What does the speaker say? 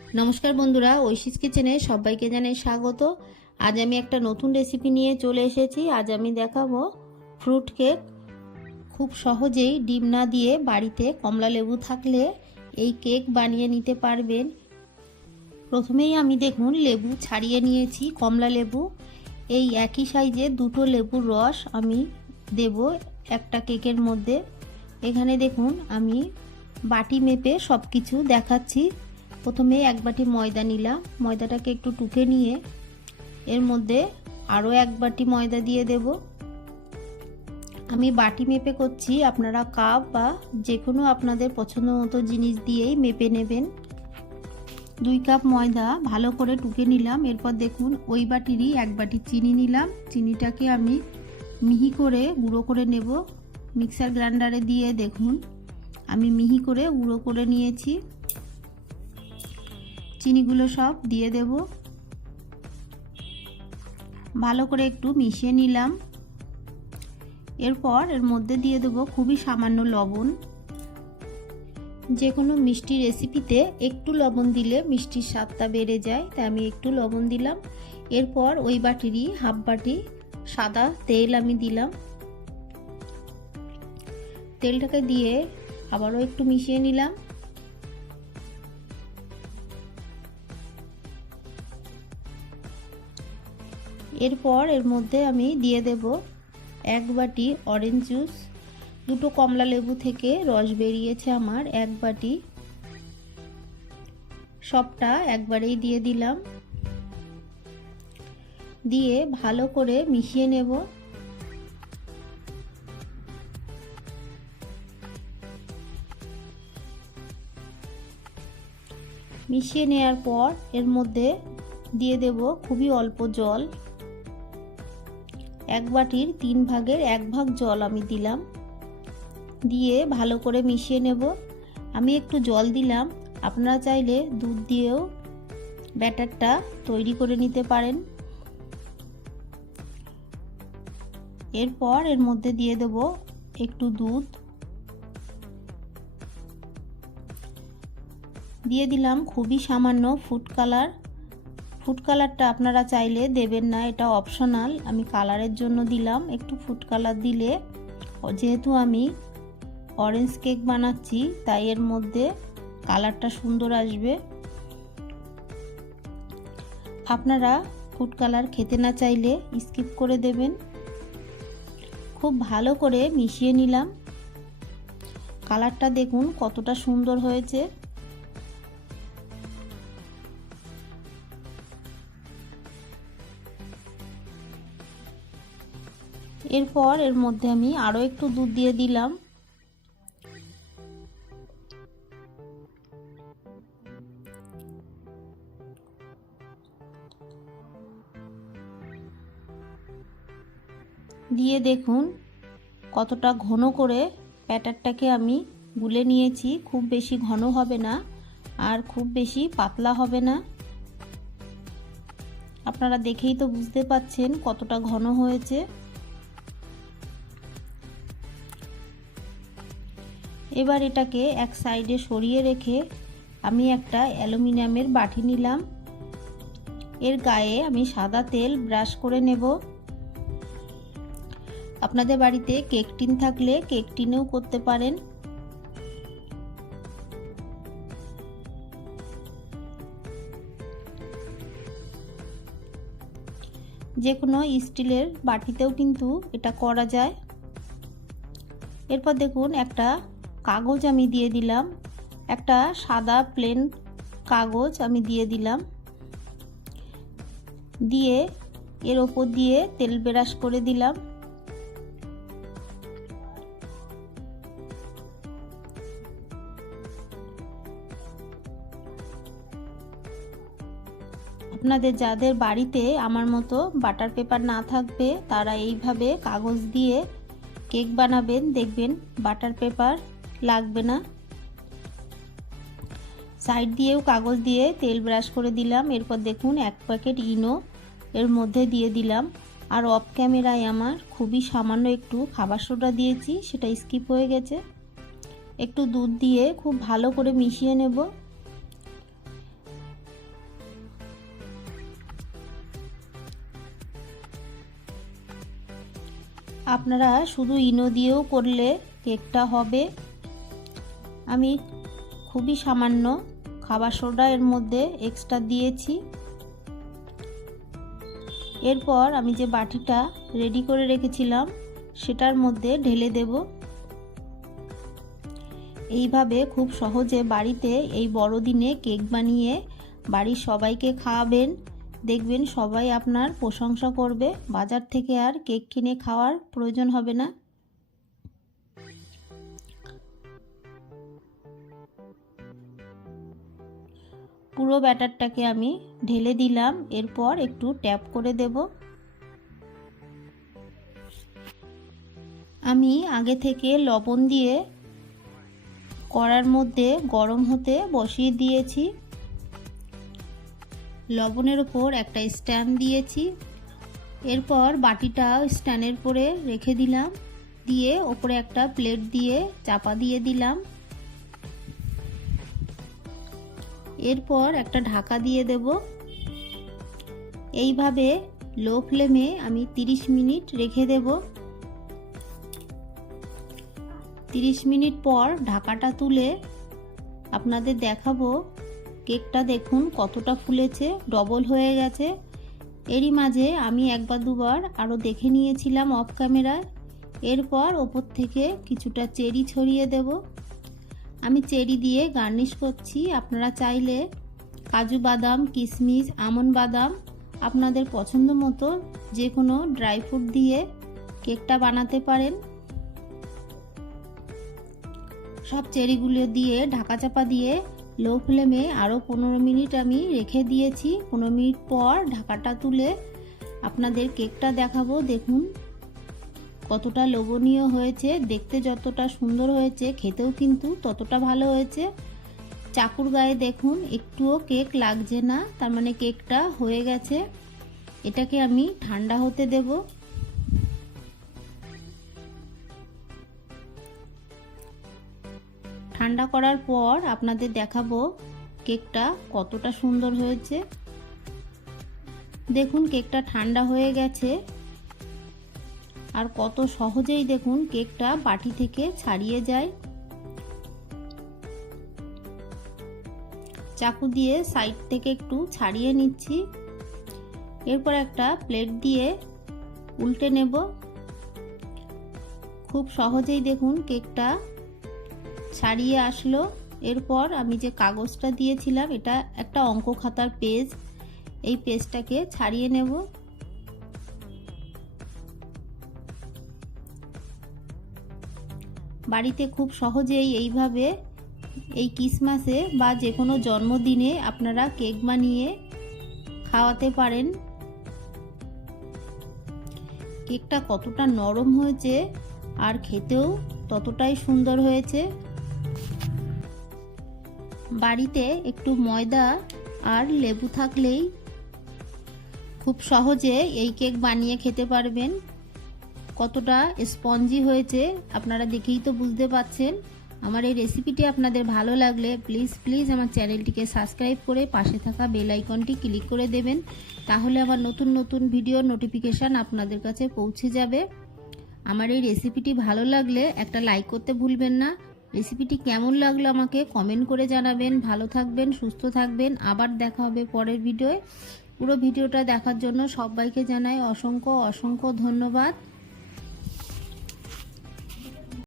নমস্কার বন্ধুরা, ঐশীস কিচেনে সবাইকে জানাই স্বাগত। আজ আমি একটা নতুন রেসিপি নিয়ে চলে এসেছি। আজ আমি দেখাবো ফ্রুট কেক। খুব সহজেই ডিম না দিয়ে বাড়িতে কমলা লেবু থাকলে এই কেক বানিয়ে নিতে পারবেন। প্রথমেই আমি দেখুন লেবু ছাড়িয়ে নিয়েছি, কমলা লেবু। এই একই সাইজে দুটো লেবুর রস আমি দেব একটা কেকের মধ্যে। এখানে দেখুন আমি বাটি মেপে সব কিছু দেখাচ্ছি। প্রথমে এক বাটি ময়দা নিলাম, ময়দাটাকে একটু টুকে নিয়ে এর মধ্যে আরও এক বাটি ময়দা দিয়ে দেব। আমি বাটি মেপে করছি, আপনারা কাপ বা যে কোনো আপনাদের পছন্দ মতো জিনিস দিয়েই মেপে নেবেন। 2 কাপ ময়দা ভালো করে টুকে নিলাম। এরপর দেখুন ওই বাটিরই এক বাটি চিনি নিলাম। চিনিটাকে আমি মিহি করে গুঁড়ো করে নেব। মিক্সার গ্রাইন্ডারে দিয়ে দেখুন আমি মিহি করে গুঁড়ো করে নিয়েছি। চিনিগুলো সব দিয়ে দেব, ভালো করে একটু মিশিয়ে নিলাম। এরপর এর মধ্যে দিয়ে দেব খুবই সামান্য লবণ। যে কোনো মিষ্টি রেসিপিতে একটু লবণ দিলে মিষ্টির স্বাদটা বেড়ে যায়, তাই আমি একটু লবণ দিলাম। এরপর ওই বাটিরই হাফ বাটি সাদা তেল আমি দিলাম। তেলটাকে দিয়ে আবারও একটু মিশিয়ে নিলাম। এরপর এর মধ্যে আমি দিয়ে দেব 1 বাটি অরেঞ্জ জুস। দুটো কমলা লেবু থেকে রস বেরিয়েছে আমার 1 বাটি, সবটা একবারেই দিয়ে দিলাম। দিয়ে ভালো করে মিশিয়ে নেব। মিশিয়ে নেওয়ার পর এর মধ্যে দিয়ে দেব খুবই অল্প জল। 1 বাটির 3 ভাগের 1 ভাগ জল আমি দিলাম। দিয়ে ভালো করে মিশিয়ে নেব। আমি একটু জল দিলাম, আপনারা চাইলে দুধ দিয়েও ব্যাটারটা তৈরি করে নিতে পারেন। এরপর এর মধ্যে দিয়ে দেব একটু দুধ, দিয়ে দিলাম খুবই সামান্য ফুড কালার। ফুড কালারটা আপনারা চাইলে দেবেন না, এটা অপশনাল। আমি কালারের জন্য দিলাম একটু ফুড কালার। দিলে যেহেতু আমি অরেঞ্জ কেক বানাচ্ছি তাই এর মধ্যে কালারটা সুন্দর আসবে। আপনারা ফুড কালার খেতে না চাইলে স্কিপ করে দেবেন। খুব ভালো করে মিশিয়ে নিলাম। কালারটা দেখুন কতটা সুন্দর হয়েছে। এরপর এর মধ্যে আমি আরও একটু দুধ দিয়ে দিলাম। দিয়ে দেখুন কতটা ঘন করে ব্যাটারটাকে আমি গুলে নিয়েছি। খুব বেশি ঘন হবে না আর খুব বেশি পাতলা হবে না। আপনারা দেখেই তো বুঝতে পাচ্ছেন কতটা ঘন হয়েছে। এবার এটাকে এক সাইডে সরিয়ে রেখে আমি একটা অ্যালুমিনিয়ামের বাটি নিলাম। এর গায়ে আমি সাদা তেল ব্রাশ করে নেব। আপনাদের বাড়িতে কেক টিন থাকলে কেক টিনেও করতে পারেন। যে কোনো স্টিলের বাটিতেও কিন্তু এটা করা যায়। এরপর দেখুন একটা কাগজ আমি দিয়ে দিলাম, একটা সাদা প্লেন কাগজ আমি দিয়ে দিলাম। দিয়ে এর ওপর দিয়ে তেল ব্রাশ করে দিলাম। আপনাদের যাদের বাড়িতে আমার মতো বাটার পেপার না থাকবে তারা এইভাবে কাগজ দিয়ে কেক বানাবেন, দেখবেন বাটার পেপার লাগবে না। সাইড দিয়েও কাগজ দিয়ে তেল ব্রাশ করে দিলাম। এরপর দেখুন 1 প্যাকেট ইনো এর মধ্যে দিয়ে দিলাম। আর অফ ক্যামেরায় আমার খুবই সামান্য একটু খাবার সোডা দিয়েছি, সেটা স্কিপ হয়ে গেছে। একটু দুধ দিয়ে খুব ভালো করে মিশিয়ে নেব। আপনারা শুধু ইনো দিয়েও করলে কেকটা হবে। আমি খুবই সামান্য খাবার সোডা এর মধ্যে এক্সট্রা দিয়েছি। এরপর আমি যে বাটিটা রেডি করে রেখেছিলাম সেটার মধ্যে ঢেলে দেব। এইভাবে খুব সহজে বাড়িতে এই বড়দিনে কেক বানিয়ে বাড়ির সবাইকে খাওয়াবেন। দেখবেন সবাই আপনার প্রশংসা করবে। বাজার থেকে আর কেক কিনে খাওয়ার প্রয়োজন হবে না। পুরো ব্যাটারটাকে আমি ঢেলে দিলাম। এরপর একটু ট্যাপ করে দেব। আমি আগে থেকে লবণ দিয়ে কড়ার মধ্যে গরম হতে বসিয়ে দিয়েছি। লবণের ওপর একটা স্ট্যান্ড দিয়েছি। এরপর বাটিটা স্ট্যান্ডের উপরে রেখে দিলাম, দিয়ে ওপরে একটা প্লেট দিয়ে চাপা দিয়ে দিলাম। এরপর একটা ঢাকা দিয়ে দেব। এইভাবে লো ফ্লেমে আমি 30 মিনিট রেখে দেব। 30 মিনিট পর ঢাকাটা তুলে আপনাদের দেখাবো কেকটা দেখুন কতটা ফুলেছে, ডবল হয়ে গেছে। এরই মাঝে আমি একবার দুবার আরও দেখে নিয়েছিলাম অফ ক্যামেরায়। এরপর ওপর থেকে কিছুটা চেরি ছড়িয়ে দেব। আমি চেরি দিয়ে গার্নিশ করছি। আপনারা চাইলে কাজু বাদাম, কিশমিশ, আমন্ড বাদাম আপনাদের পছন্দ মতো যে কোনো ড্রাই ফ্রুট দিয়ে কেকটা বানাতে পারেন। সব চেরিগুলো দিয়ে ঢাকা চাপা দিয়ে লো ফ্লেমে আরও 15 মিনিট আমি রেখে দিয়েছি। 15 মিনিট পর ঢাকাটা তুলে আপনাদের কেকটা দেখাবো। দেখুন কতটা লোভনীয় হয়েছে, দেখতে যতটা সুন্দর হয়েছে খেতেও কিন্তু ততটা ভালো হয়েছে। চাকুর গায়ে দেখুন একটুও কেক লাগছে না, তার মানে কেকটা হয়ে গেছে। এটাকে আমি ঠান্ডা হতে দেব। ঠান্ডা করার পর আপনাদের দেখাবো কেকটা কতটা সুন্দর হয়েছে। দেখুন কেকটা ঠান্ডা হয়ে গেছে আর কত সহজেই দেখুন কেকটা বাটি থেকে ছাড়িয়ে যায়। চাকু দিয়ে সাইড থেকে একটু ছাড়িয়ে নিচ্ছি। এরপর একটা প্লেট দিয়ে উল্টে নেব। খুব সহজেই দেখুন কেকটা ছাড়িয়ে আসলো। এরপর আমি যে কাগজটা দিয়েছিলাম, এটা একটা অঙ্ক খাতার পেজ, এই পেজটাকে ছাড়িয়ে নেব। বাড়িতে খুব সহজেই এইভাবে এই ক্রিসমাসে বা যে কোনো জন্মদিনে আপনারা কেক বানিয়ে খাওয়াতে পারেন। কেকটা কতটা নরম হয়েছে আর খেতেও ততটাই সুন্দর হয়েছে। বাড়িতে একটু ময়দা আর লেবু থাকলেই খুব সহজে এই কেক বানিয়ে খেতে পারবেন। কতটা স্পঞ্জি হয়েছে আপনারা দেখেই তো বুঝতে পারছেন। আমার এই রেসিপিটি আপনাদের ভালো লাগলে প্লিজ আমার চ্যানেলটিকে সাবস্ক্রাইব করে পাশে থাকা বেল আইকনটি ক্লিক করে দেবেন। তাহলে আমার নতুন ভিডিওর নোটিফিকেশান আপনাদের কাছে পৌঁছে যাবে। আমার এই রেসিপিটি ভালো লাগলে একটা লাইক করতে ভুলবেন না। রেসিপিটি কেমন লাগলো আমাকে কমেন্ট করে জানাবেন। ভালো থাকবেন, সুস্থ থাকবেন। আবার দেখা হবে পরের ভিডিওয়ে। পুরো ভিডিওটা দেখার জন্য সবাইকে জানাই অসংখ্য ধন্যবাদ।